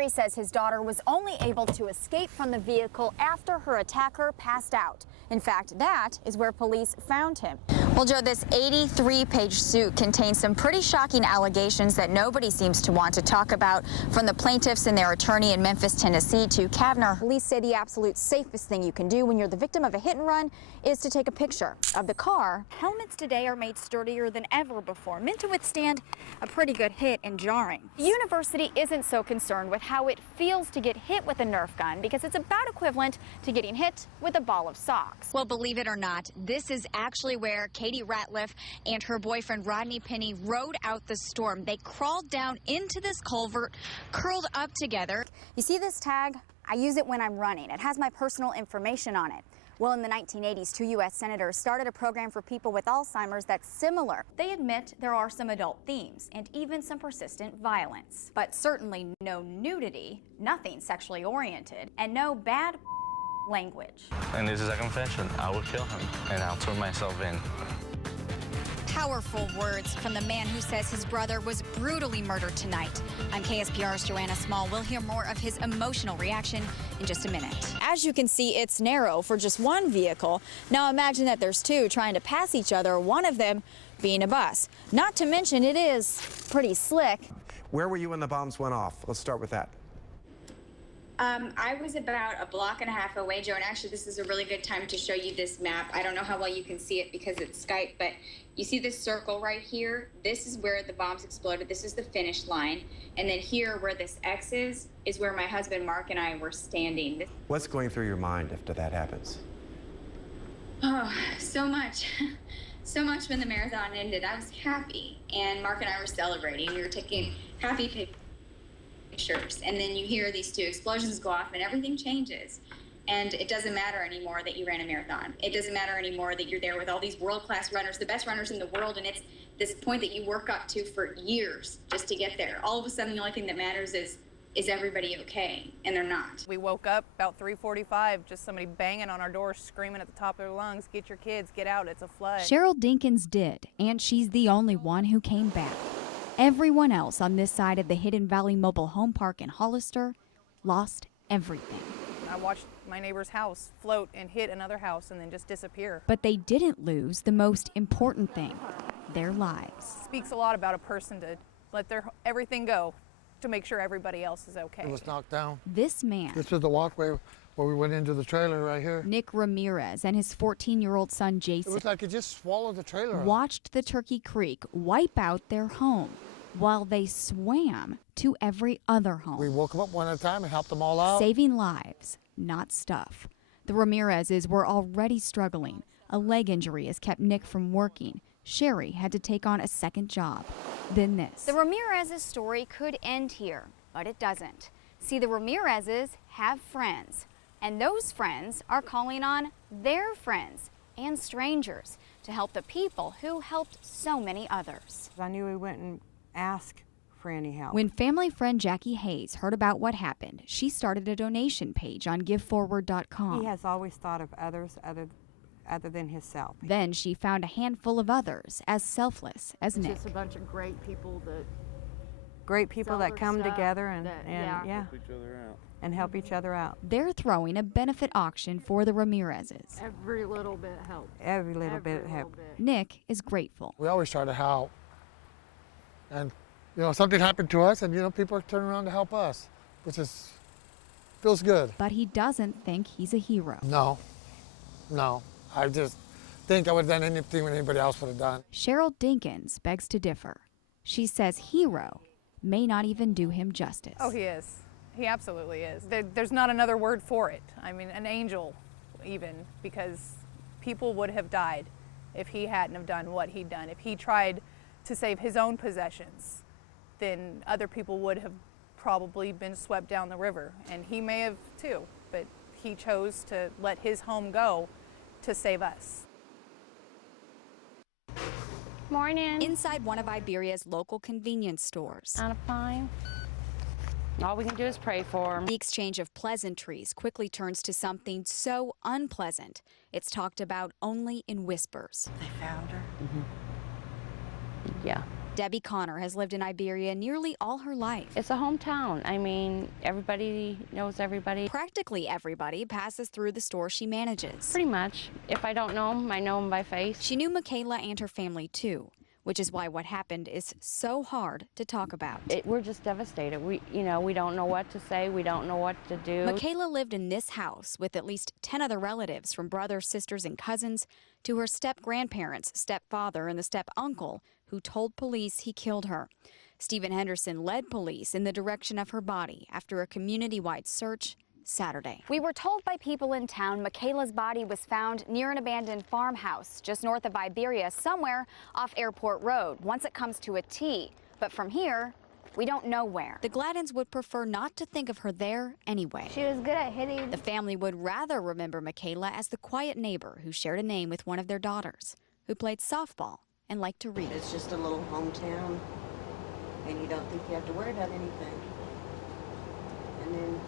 He says his daughter was only able to escape from the vehicle after her attacker passed out. In fact, that is where police found him. Well, Joe, this 83-page suit contains some pretty shocking allegations that nobody seems to want to talk about, from the plaintiffs and their attorney in Memphis, Tennessee, to Kavner. Police say the absolute safest thing you can do when you're the victim of a hit and run is to take a picture of the car. Helmets today are made sturdier than ever before, meant to withstand a pretty good hit and jarring. The university isn't so concerned with how it feels to get hit with a Nerf gun because it's about equivalent to getting hit with a ball of socks. Well, believe it or not, this is actually where Katie Ratliff and her boyfriend Rodney Penny rode out the storm. They crawled down into this culvert, curled up together. You see this tag? I use it when I'm running. It has my personal information on it. Well, in the 1980s, 2 U.S. senators started a program for people with Alzheimer's that's similar. They admit there are some adult themes and even some persistent violence, but certainly no nudity, nothing sexually oriented, and no bad language. And this is a confession. I will kill him, and I'll turn myself in. Powerful words from the man who says his brother was brutally murdered tonight. I'm KSPR's Joanna Small. We'll hear more of his emotional reaction in just a minute. As you can see, it's narrow for just one vehicle. Now imagine that there's two trying to pass each other, one of them being a bus. Not to mention it is pretty slick. Where were you when the bombs went off? Let's start with that. I was about a block and a half away, Joe, and actually this is a really good time to show you this map. I don't know how well you can see it because it's Skype, but you see this circle right here? This is where the bombs exploded. This is the finish line. And then here where this X is where my husband Mark and I were standing. What's going through your mind after that happens? Oh, so much. So much when the marathon ended. I was happy, and Mark and I were celebrating. We were taking happy pictures, and then you hear these two explosions go off and everything changes. And it doesn't matter anymore that you ran a marathon. It doesn't matter anymore that you're there with all these world-class runners, the best runners in the world, and it's this point that you work up to for years just to get there. All of a sudden, the only thing that matters is everybody okay? And they're not. We woke up about 3:45, just somebody banging on our door, screaming at the top of their lungs, "Get your kids, get out, it's a flood." Cheryl Dinkins did, and she's the only one who came back. Everyone else on this side of the Hidden Valley Mobile Home Park in Hollister lost everything. I watched my neighbor's house float and hit another house and then just disappear. But they didn't lose the most important thing, their lives. It speaks a lot about a person to let their everything go to make sure everybody else is okay. It was knocked down. This man, This was the walkway where we went into the trailer right here. Nick Ramirez, and his 14-year-old son Jason, It was like it just swallowed the trailer up. watched the Turkey Creek wipe out their home while they swam to every other home. We woke them up one at a time and helped them all out. Saving lives, not stuff. The Ramirezes were already struggling. A leg injury has kept Nick from working. Sherry had to take on a second job. Then this. The Ramirez's story could end here, but it doesn't. See, the Ramirezes have friends, and those friends are calling on their friends and strangers to help the people who helped so many others. I knew he wouldn't ask for any help. When family friend Jackie Hayes heard about what happened, she started a donation page on GiveForward.com. He has always thought of others other than himself. Then she found a handful of others as selfless as Nick. Just a bunch of great people that come together and Help each other out. and help each other out. They're throwing a benefit auction for the Ramirezes. every little bit helps. Every little bit help. Nick is grateful. We always try to help. And, something happened to us and, people turn around to help us, which feels good. But he doesn't think he's a hero. No. I just think I would have done anything what anybody else would have done. Cheryl Dinkins begs to differ. She says hero may not even do him justice. Oh, he is. He absolutely is. There's not another word for it. I mean, an angel even, because people would have died if he hadn't have done what he'd done. If he tried to save his own possessions, then other people would have probably been swept down the river. And he may have too, but he chose to let his home go to save us. Morning. Inside one of Iberia's local convenience stores. I'm fine. All we can do is pray for him. The exchange of pleasantries quickly turns to something so unpleasant, it's talked about only in whispers. They found her? Mm-hmm. Yeah. Debbie Connor has lived in Iberia nearly all her life. It's a hometown. I mean, everybody knows everybody. Practically everybody passes through the store she manages. Pretty much. If I don't know them, I know them by face. She knew Michaela and her family too, which is why what happened is so hard to talk about. We're just devastated. We don't know what to say. We don't know what to do. Michaela lived in this house with at least 10 other relatives, from brothers, sisters, and cousins to her step-grandparents, stepfather, and the step-uncle who told police he killed her. Stephen Henderson led police in the direction of her body after a community-wide search Saturday. We were told by people in town Michaela's body was found near an abandoned farmhouse just north of Iberia, somewhere off Airport Road, once it comes to a T. But from here, we don't know where. The Gladdens would prefer not to think of her there anyway. She was good at hitting. The family would rather remember Michaela as the quiet neighbor who shared a name with one of their daughters, who played softball and liked to read. It's just a little hometown, and you don't think you have to worry about anything. And then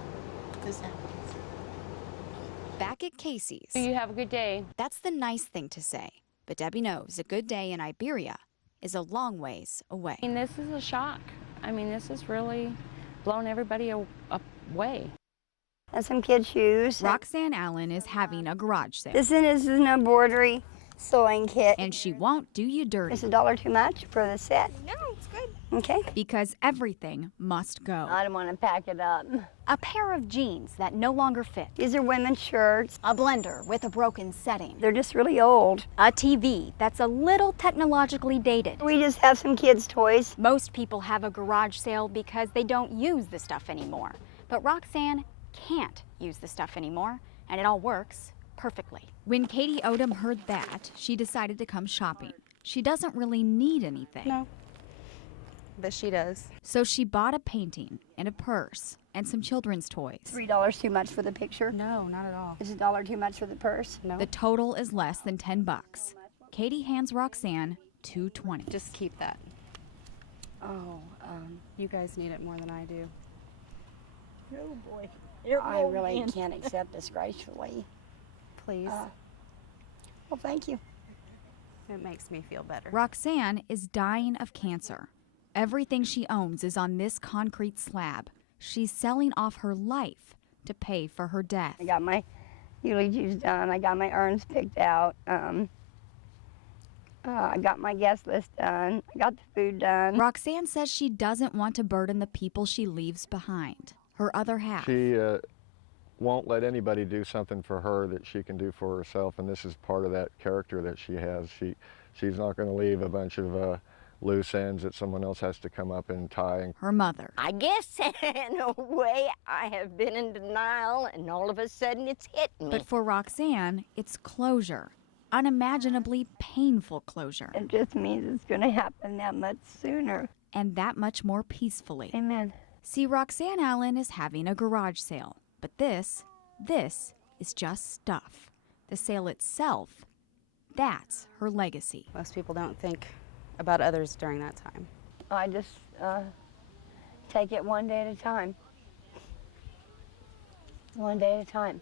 this happens. Back at Casey's. You have a good day. That's the nice thing to say, but Debbie knows a good day in Iberia is a long ways away. I mean, this is a shock. I mean, this has really blown everybody away. And some kids' shoes. Roxanne Allen is having a garage sale. This is an embroidery sewing kit. And she won't do you dirty. It's $1 too much for the set. No, it's good. Okay. Because everything must go. I don't want to pack it up. A pair of jeans that no longer fit. These are women's shirts. A blender with a broken setting. They're just really old. A TV that's a little technologically dated. We just have some kids' toys. Most people have a garage sale because they don't use the stuff anymore. But Roxanne can't use the stuff anymore, and it all works perfectly. When Katie Odom heard that, she decided to come shopping. She doesn't really need anything. No, but she does. So she bought a painting and a purse and some children's toys. $3 too much for the picture? No, not at all. Is $1 too much for the purse? No. The total is less than $10. Katie hands Roxanne $2.20. Just keep that. Oh, you guys need it more than I do. Oh boy. I really can't accept this gracefully. Please. Well, thank you. It makes me feel better. Roxanne is dying of cancer. Everything she owns is on this concrete slab. She's selling off her life to pay for her death. I got my eulogies done. I got my urns picked out. I got my guest list done. I got the food done. Roxanne says she doesn't want to burden the people she leaves behind. Her other half. She won't let anybody do something for her that she can do for herself, and this is part of that character that she has. She's not going to leave a bunch of loose ends that someone else has to come up and tie. Her mother. I guess in a way I have been in denial, and all of a sudden it's hit me. But for Roxanne, it's closure. Unimaginably painful closure. It just means it's going to happen that much sooner. And that much more peacefully. Amen. See, Roxanne Allen is having a garage sale. But this is just stuff. The sale itself, that's her legacy. Most people don't think about others during that time. I just take it one day at a time. One day at a time.